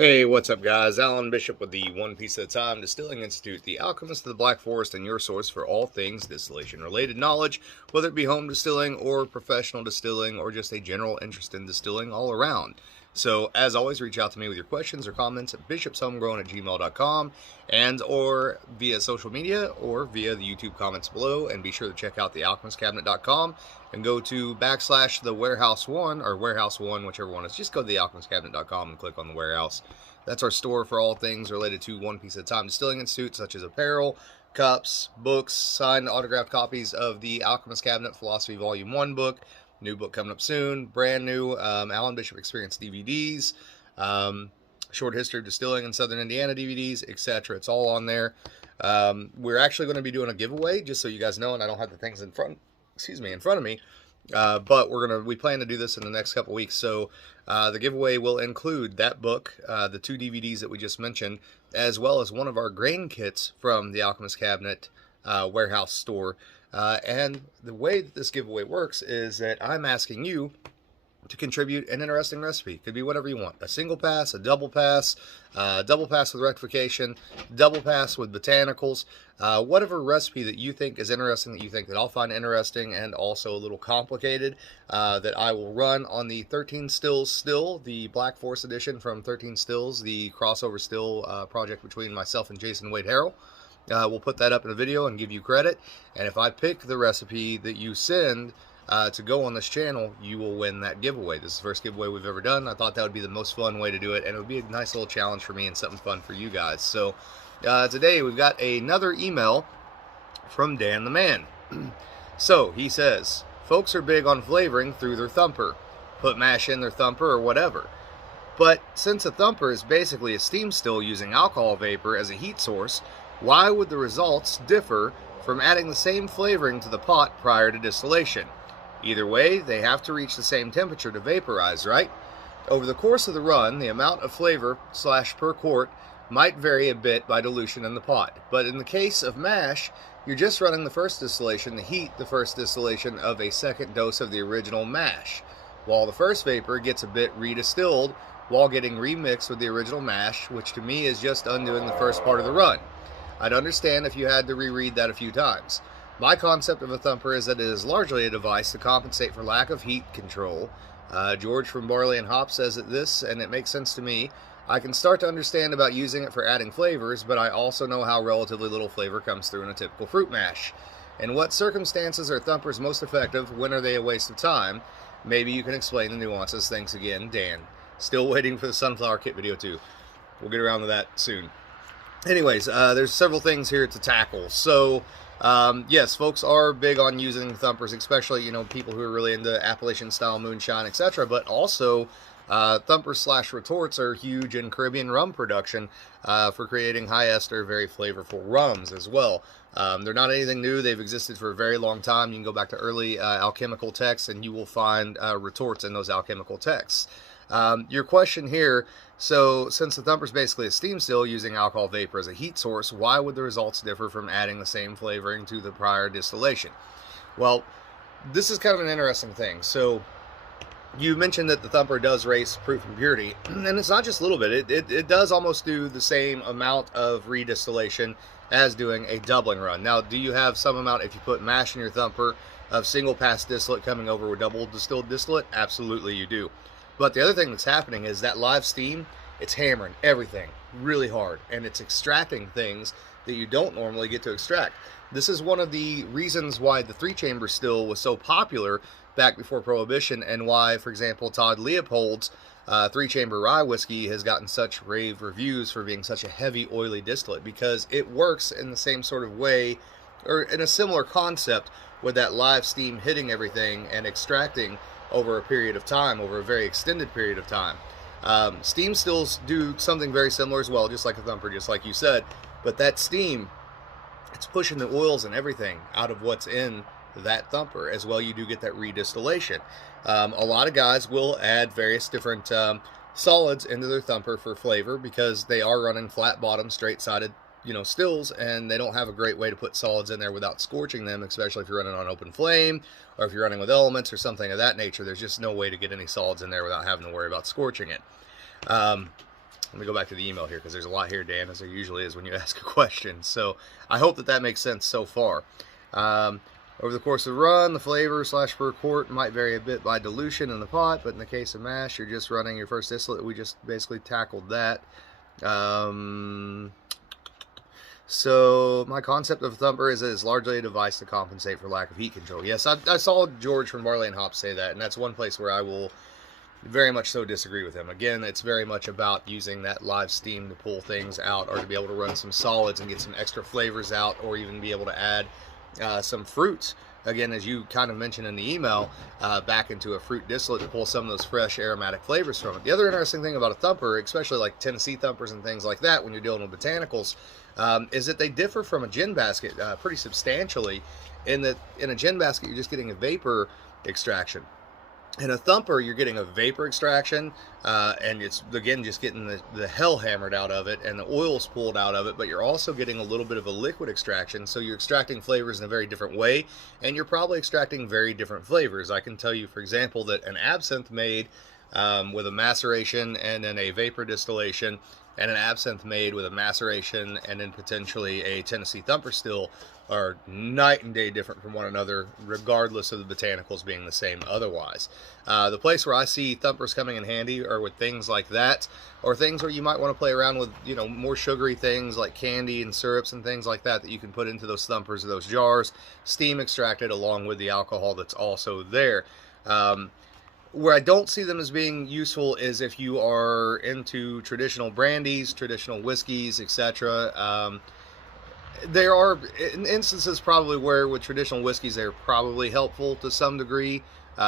Hey, what's up, guys? Alan Bishop with the One Piece at a Time Distilling Institute, the alchemist of the Black Forest, and your source for all things distillation-related knowledge, whether it be home distilling or professional distilling or just a general interest in distilling all around. So, as always, reach out to me with your questions or comments at bishopshomegrown@gmail.com and or via social media or via the YouTube comments below. And be sure to check out thealchemistcabinet.com and go to / the warehouse one or warehouse one, whichever one is. Just go to thealchemistcabinet.com and click on the warehouse. That's our store for all things related to One Piece at a Time Distilling Institute, such as apparel, cups, books, signed autographed copies of the Alchemist Cabinet Philosophy Volume 1 book. New book coming up soon, brand new Alan Bishop Experience DVDs, Short History of Distilling in Southern Indiana DVDs, etc. It's all on there. We're actually going to be doing a giveaway, just so you guys know, and I don't have the things in front of me. But we plan to do this in the next couple weeks. So the giveaway will include that book, the 2 DVDs that we just mentioned, as well as one of our grain kits from the Alchemist Cabinet warehouse store. And the way that this giveaway works is that I'm asking you to contribute an interesting recipe. Could be whatever you want. A single pass, a double pass with rectification, double pass with botanicals, whatever recipe that you think is interesting, that you think that I'll find interesting and also a little complicated, that I will run on the 13 Stills Still, the Black Forest edition from 13 Stills, the crossover still project between myself and Jason Wade Harrell. We'll put that up in a video and give you credit. And if I pick the recipe that you send to go on this channel, you will win that giveaway. This is the first giveaway we've ever done. I thought that would be the most fun way to do it, and it would be a nice little challenge for me and something fun for you guys. So today we've got another email from Dan the Man. So he says, folks are big on flavoring through their thumper. Put mash in their thumper or whatever. But since a thumper is basically a steam still using alcohol vapor as a heat source, why would the results differ from adding the same flavoring to the pot prior to distillation? Either way, they have to reach the same temperature to vaporize, right? Over the course of the run, the amount of flavor / per quart might vary a bit by dilution in the pot. But in the case of mash, you're just running the first distillation to heat the first distillation of a second dose of the original mash, while the first vapor gets a bit redistilled while getting remixed with the original mash, which to me is just undoing the first part of the run. I'd understand if you had to reread that a few times. My concept of a thumper is that it is largely a device to compensate for lack of heat control. George from Barley and Hop says this, and it makes sense to me. I can start to understand about using it for adding flavors, but I also know how relatively little flavor comes through in a typical fruit mash. In what circumstances are thumpers most effective? When are they a waste of time? Maybe you can explain the nuances. Thanks again, Dan. Still waiting for the sunflower kit video too. We'll get around to that soon. Anyways, there's several things here to tackle. So, yes, folks are big on using thumpers, especially, people who are really into Appalachian-style moonshine, etc. But also, thumpers / retorts are huge in Caribbean rum production for creating high-ester, very flavorful rums as well. They're not anything new. They've existed for a very long time. You can go back to early alchemical texts, and you will find retorts in those alchemical texts. Your question here, so since the thumper is basically a steam still using alcohol vapor as a heat source, why would the results differ from adding the same flavoring to the prior distillation? Well, this is kind of an interesting thing. So you mentioned that the thumper does raise proof and purity, and it's not just a little bit. It does almost do the same amount of redistillation as doing a doubling run. Now, do you have some amount, if you put mash in your thumper, of single pass distillate coming over with double distilled distillate? Absolutely you do. But the other thing that's happening is that live steam, it's hammering everything really hard, and it's extracting things that you don't normally get to extract. This is one of the reasons why the 3-chamber still was so popular back before Prohibition, and why, for example, Todd Leopold's 3-chamber rye whiskey has gotten such rave reviews for being such a heavy, oily distillate, because it works in the same sort of way, or in a similar concept, with that live steam hitting everything and extracting over a period of time, over a very extended period of time. Steam stills do something very similar as well, just like a thumper, just like you said, but that steam, it's pushing the oils and everything out of what's in that thumper. As well, you do get that redistillation. A lot of guys will add various different solids into their thumper for flavor, because they are running flat bottom, straight sided stills, and they don't have a great way to put solids in there without scorching them, especially if you're running on open flame or if you're running with elements or something of that nature. There's just no way to get any solids in there without having to worry about scorching it. Let me go back to the email here, because there's a lot here, Dan, as there usually is when you ask a question. So I hope that that makes sense so far. Over the course of the run, the flavor / per quart might vary a bit by dilution in the pot, but in the case of mash, you're just running your first distillate. We just basically tackled that. So my concept of Thumper is that it's largely a device to compensate for lack of heat control. Yes, I saw George from Barley and Hops say that, and that's one place where I will very much so disagree with him. Again, it's very much about using that live steam to pull things out, or to be able to run some solids and get some extra flavors out, or even be able to add some fruits, again, as you kind of mentioned in the email, back into a fruit distillate to pull some of those fresh aromatic flavors from it. The other interesting thing about a Thumper, especially like Tennessee Thumpers and things like that, when you're dealing with botanicals, is that they differ from a gin basket pretty substantially, in that in a gin basket you're just getting a vapor extraction. In a Thumper, you're getting a vapor extraction, and it's, again, just getting the hell hammered out of it, and the oil's pulled out of it, but you're also getting a little bit of a liquid extraction, so you're extracting flavors in a very different way, and you're probably extracting very different flavors. I can tell you, for example, that an absinthe made with a maceration and then a vapor distillation, and an absinthe made with a maceration and then potentially a Tennessee Thumper still, are night and day different from one another, regardless of the botanicals being the same otherwise. The place where I see Thumpers coming in handy are with things like that, or things where you might want to play around with, you know, more sugary things like candy and syrups and things like that, that you can put into those Thumpers or those jars, steam extracted along with the alcohol that's also there. Where I don't see them as being useful is if you are into traditional brandies, traditional whiskeys, etc. There are instances probably where with traditional whiskeys they're probably helpful to some degree,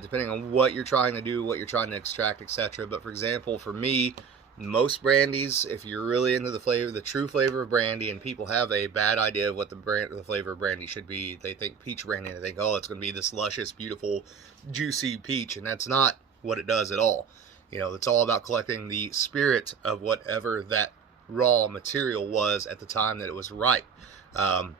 depending on what you're trying to do, what you're trying to extract, etc. But for example, for me, most brandies, if you're really into the flavor, the true flavor of brandy, and people have a bad idea of what the flavor of brandy should be. They think peach brandy, and they think, oh, it's going to be this luscious, beautiful, juicy peach, and that's not what it does at all. You know, it's all about collecting the spirit of whatever that raw material was at the time that it was ripe. And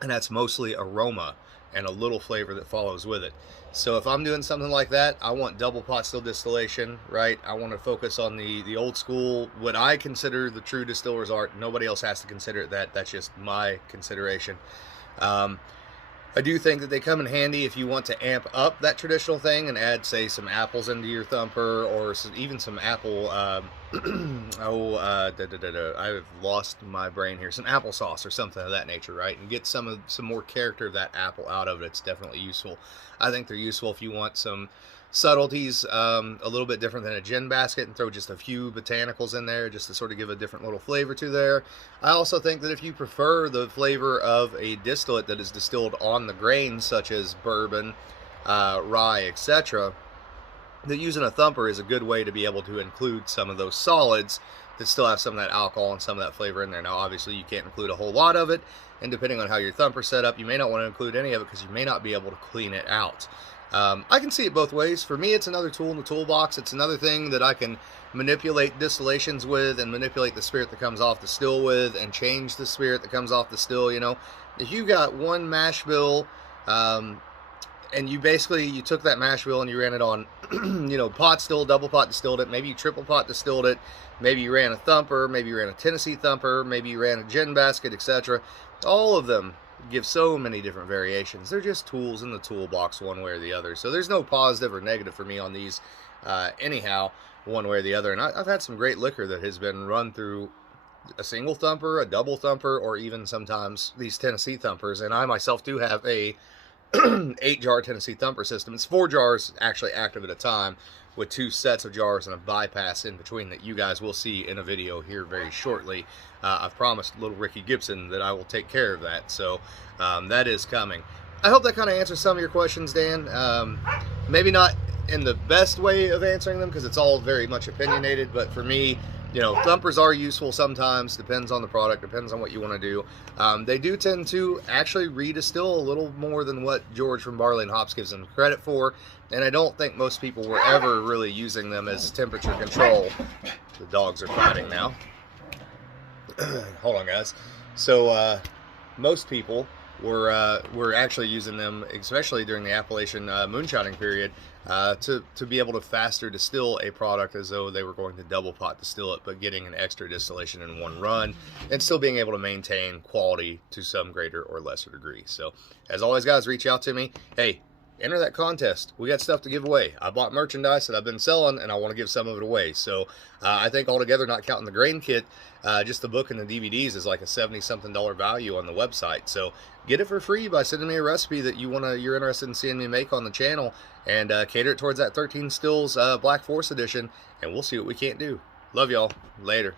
that's mostly aroma and a little flavor that follows with it. So if I'm doing something like that, I want double pot still distillation, right? I want to focus on the old school, what I consider the true distiller's art. Nobody else has to consider it that. That's just my consideration. I do think that they come in handy if you want to amp up that traditional thing and add, say, some apples into your Thumper, or even some apple, I've lost my brain here, some applesauce or something of that nature, right? And get some more character of that apple out of it. It's definitely useful. I think they're useful if you want some subtleties, a little bit different than a gin basket, and throw just a few botanicals in there just to sort of give a different little flavor to there. I also think that if you prefer the flavor of a distillate that is distilled on the grain, such as bourbon, rye, etc., that using a Thumper is a good way to be able to include some of those solids that still have some of that alcohol and some of that flavor in there. Now, obviously, you can't include a whole lot of it, and depending on how your Thumper's set up, you may not want to include any of it because you may not be able to clean it out. I can see it both ways. For me, it's another tool in the toolbox. It's another thing that I can manipulate distillations with, and manipulate the spirit that comes off the still with, and change the spirit that comes off the still. You know, if you got one mash bill, and you took that mash bill and you ran it on, you know, pot still, double pot distilled it, maybe you triple pot distilled it, maybe you ran a Thumper, maybe you ran a Tennessee Thumper, maybe you ran a gin basket, etc. All of them give so many different variations. They're just tools in the toolbox one way or the other. So there's no positive or negative for me on these anyhow, one way or the other. And I've had some great liquor that has been run through a single Thumper, a double Thumper, or even sometimes these Tennessee Thumpers. And I myself do have a 8-jar Tennessee Thumper system. It's 4 jars actually active at a time, with 2 sets of jars and a bypass in between that you guys will see in a video here very shortly. I've promised little Ricky Gibson that I will take care of that, so that is coming. I hope that kind of answers some of your questions, Dan. Maybe not in the best way of answering them, because it's all very much opinionated, but for me, you know, Thumpers are useful sometimes. Depends on the product, depends on what you want to do. They do tend to actually redistill a little more than what George from Barley and Hops gives them credit for, and I don't think most people were ever really using them as temperature control. The dogs are fighting now. Hold on, guys. So most people we're actually using them, especially during the Appalachian moonshining period, to be able to faster distill a product as though they were going to double pot distill it, but getting an extra distillation in one run and still being able to maintain quality to some greater or lesser degree. So as always, guys, reach out to me. Hey, enter that contest. We got stuff to give away. I bought merchandise that I've been selling, and I want to give some of it away. So I think altogether, not counting the grain kit, just the book and the DVDs is like a $70-something value on the website. So get it for free by sending me a recipe that you're interested in seeing me make on the channel, and cater it towards that 13 Stills Black Forest edition, and we'll see what we can't do. Love y'all. Later.